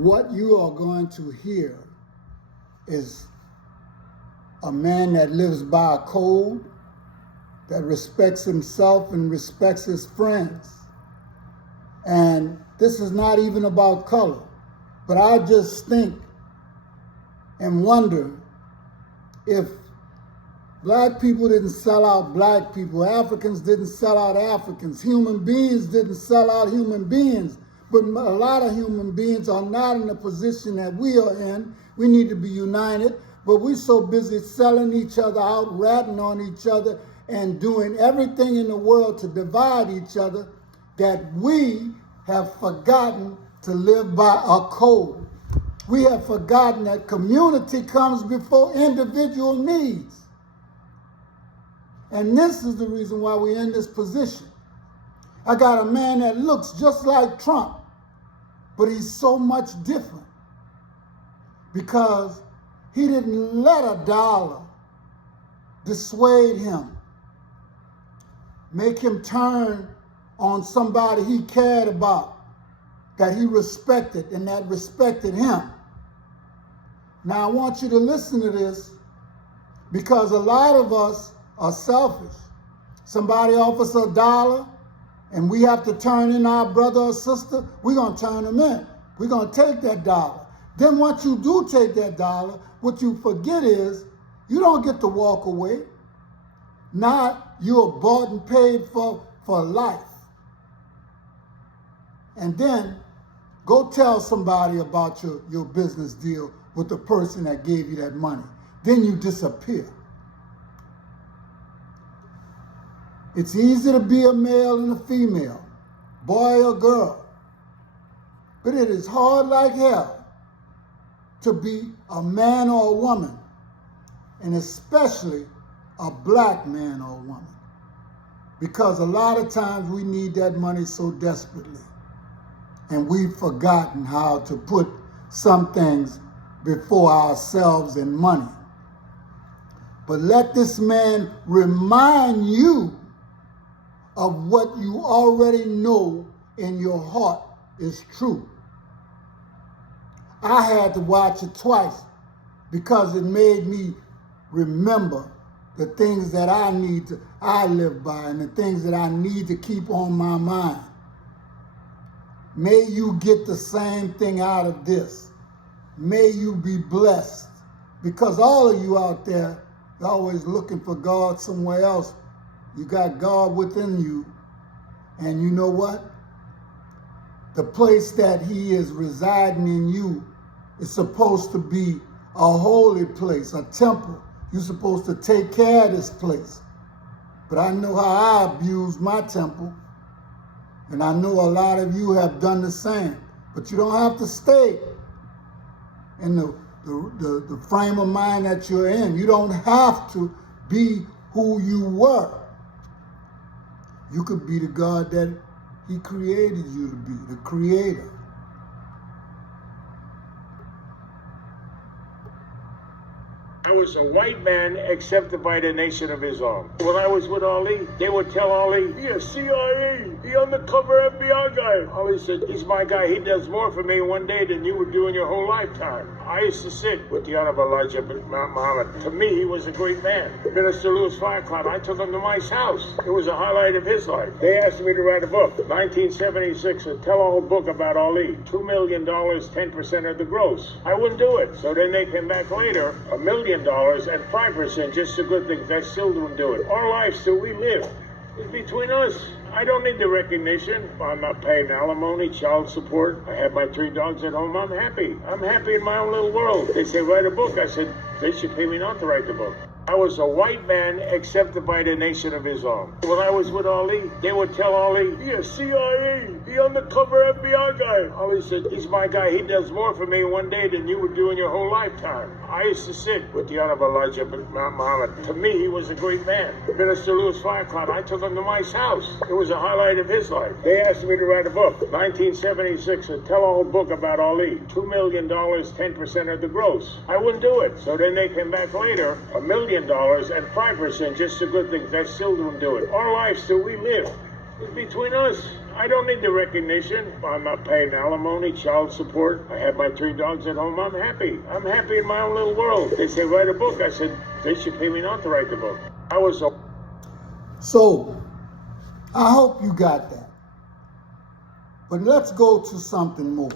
What you are going to hear is a man that lives by a code, that respects himself and respects his friends. And this is not even about color, but I just think and wonder if black people didn't sell out black people, Africans didn't sell out Africans, human beings didn't sell out human beings, but a lot of human beings are not in the position that we are in. We need to be united, but we're so busy selling each other out, ratting on each other, and doing everything in the world to divide each other that we have forgotten to live by a code. We have forgotten that community comes before individual needs. And this is the reason why we're in this position. I got a man that looks just like Trump, but he's so much different because he didn't let a dollar dissuade him, make him turn on somebody he cared about, that he respected and that respected him. Now I want you to listen to this because a lot of us are selfish. Somebody offers a dollar and we have to turn in our brother or sister, we're going to turn them in. We're going to take that dollar. Then once you do take that dollar, what you forget is you don't get to walk away. Not you're bought and paid for life. And then go tell somebody about your business deal with the person that gave you that money. Then you disappear. It's easy to be a male and a female, boy or girl. But it is hard like hell to be a man or a woman, and especially a black man or a woman. Because a lot of times we need that money so desperately. And we've forgotten how to put some things before ourselves and money. But let this man remind you of what you already know in your heart is true. I had to watch it twice because it made me remember the things that I live by and the things that I need to keep on my mind. May you get the same thing out of this. May you be blessed, because all of you out there are always looking for God somewhere else. You got God within you, and you know what? The place that he is residing in you is supposed to be a holy place, a temple. You're supposed to take care of this place. But I know how I abuse my temple. And I know a lot of you have done the same. But you don't have to stay in the frame of mind that you're in. You don't have to be who you were. You could be the God that he created you to be, the creator. I was a white man accepted by the Nation of Islam. When I was with Ali, they would tell Ali, "He a CIA, he undercover FBI guy." Ali said, "He's my guy. He does more for me one day than you would do in your whole lifetime." I used to sit with the Honorable Elijah bin Muhammad. To me, he was a great man. Minister Louis Farrakhan, I took him to my house. It was a highlight of his life. They asked me to write a book, 1976, a tell-all book about Ali. $2 million, 10% of the gross. I wouldn't do it. So then they came back later, $1 million and 5%, just the good things. I still don't do it. Our lives still we live. It's between us. I don't need the recognition. I'm not paying alimony, child support. I have my 3 dogs at home. I'm happy. I'm happy in my own little world. They say, write a book. I said, they should pay me not to write the book. I was a white man accepted by the Nation of Islam. When I was with Ali, they would tell Ali, "He a CIA, he undercover FBI guy." Ali said, "He's my guy. He does more for me one day than you would do in your whole lifetime." I used to sit with the Honorable Elijah bin Muhammad. To me, he was a great man. Minister Louis Farrakhan, I took him to my house. It was a highlight of his life. They asked me to write a book, 1976, a tell-all book about Ali. $2 million, 10% of the gross. I wouldn't do it. So then they came back later, $1 million and 5%, just the good things. I still don't do it. Our lives still we live. It's between us. I don't need the recognition. I'm not paying alimony, child support. I have my 3 dogs at home. I'm happy. I'm happy in my own little world. They say, write a book. I said, they should pay me not to write the book. I was so... So, I hope you got that. But let's go to something more.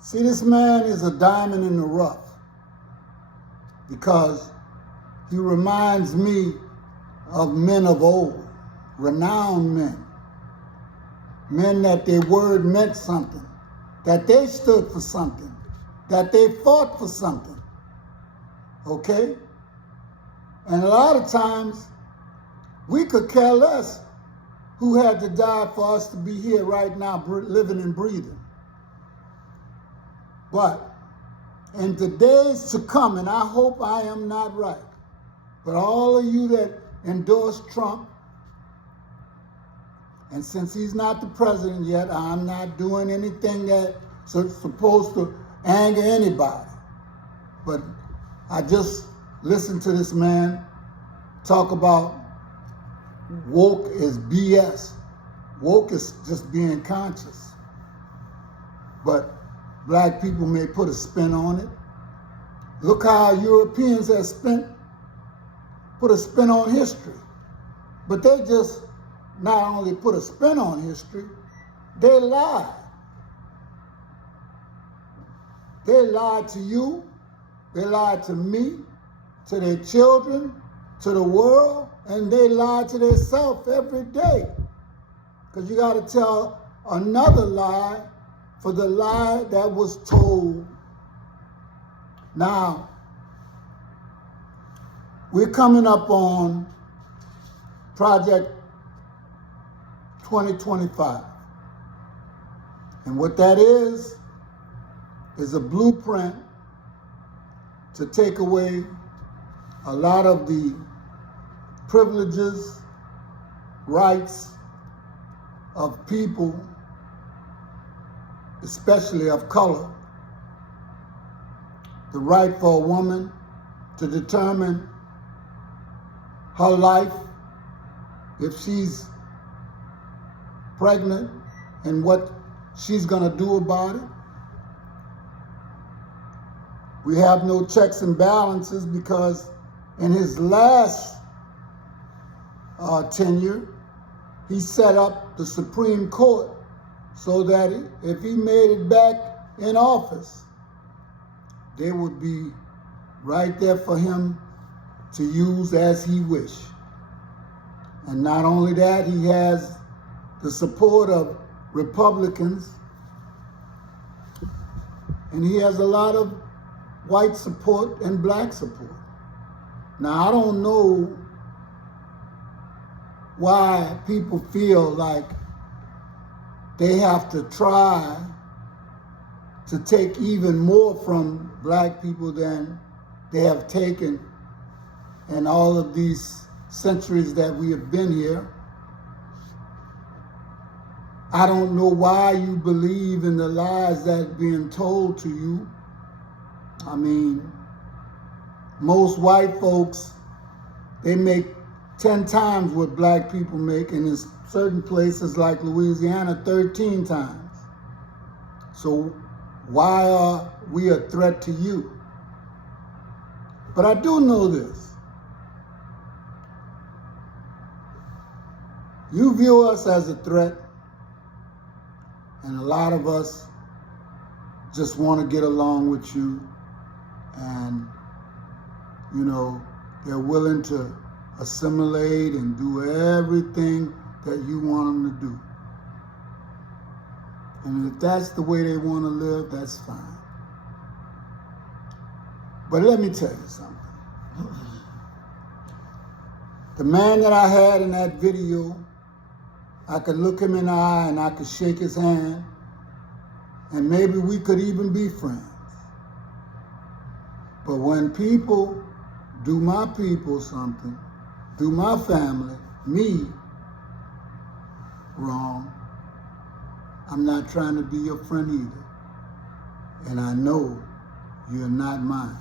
See, this man is a diamond in the rough because he reminds me of men of old, renowned men. Men that their word meant something, that they stood for something, that they fought for something. Okay? And a lot of times, we could care less who had to die for us to be here right now, living and breathing. But in the days to come, and I hope I am not right, but all of you that endorse Trump, and since he's not the president yet, I'm not doing anything that's supposed to anger anybody. But I just listened to this man talk about woke is BS. Woke is just being conscious. But black people may put a spin on it. Look how Europeans have put a spin on history. But they just not only put a spin on history, they lied. They lied to you, they lied to me, to their children, to the world, and they lie to themselves every day. Because you got to tell another lie for the lie that was told. Now, we're coming up on Project 2025. And what that is a blueprint to take away a lot of the privileges, rights of people, especially of color. The right for a woman to determine her life, if she's pregnant, and what she's gonna do about it. We have no checks and balances because in his last tenure, he set up the Supreme Court so that if he made it back in office, they would be right there for him to use as he wished. And not only that, he has the support of Republicans, and he has a lot of white support and black support. Now, I don't know why people feel like they have to try to take even more from black people than they have taken in all of these centuries that we have been here. I don't know why you believe in the lies that are being told to you. I mean, most white folks, they make 10 times what black people make, and in certain places like Louisiana, 13 times. So why are we a threat to you? But I do know this. You view us as a threat, and a lot of us just want to get along with you, and, you know, they're willing to assimilate and do everything that you want them to do. And if that's the way they want to live, that's fine. But let me tell you something. The man that I had in that video, I could look him in the eye and I could shake his hand, and maybe we could even be friends. But when people do my people something, do my family, me, wrong, I'm not trying to be your friend either. And I know you're not mine.